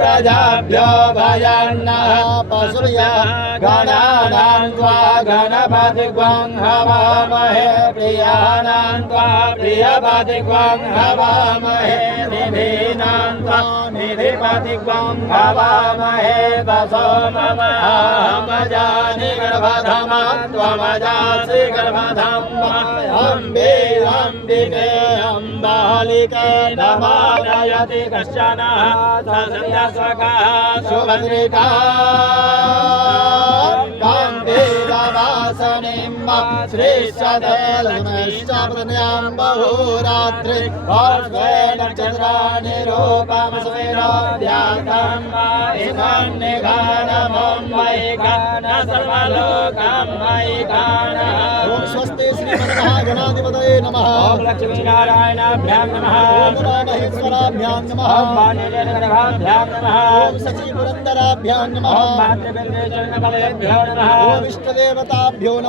प्रजाभ्यो भयन्नः पशुभ्यः गणानां त्वा गणपतिग्वं हवामहे प्रियाणां त्वा प्रियपतिग्वं हवामहे निधीनां त्वा निधिपतिग्वं हवामहे वसो मम अहमजानि गर्भधमं त्वमजासि गर्भधम् अम्बे अम्बिके अम्बालिके नमारयति कश्चन सुभद्रिका कान्तिवासनीं श्रीशतेलमेष्टाप्रज्ञां बहुरात्रि पार्श्वेन चन्द्राणि रूपं स्वेरोद्यातं इदन्निघानमुम्बैकान सर्वलोकं मैकानः ओम स्वस्ति श्रीमन्महागणाधिपतये नमः ओम लक्ष्मीनारायणाभ्यां नमः ओम रामहेश्वराभ्यां नमः ओम वाणीजनगर्भाभ्यां नमः ओम सचीपुरन्दराभ्यां नमः ओम भाद्रवेन्द्रचरणबलेभ्यो नमः ओम इष्टदेवताभ्यो नमः।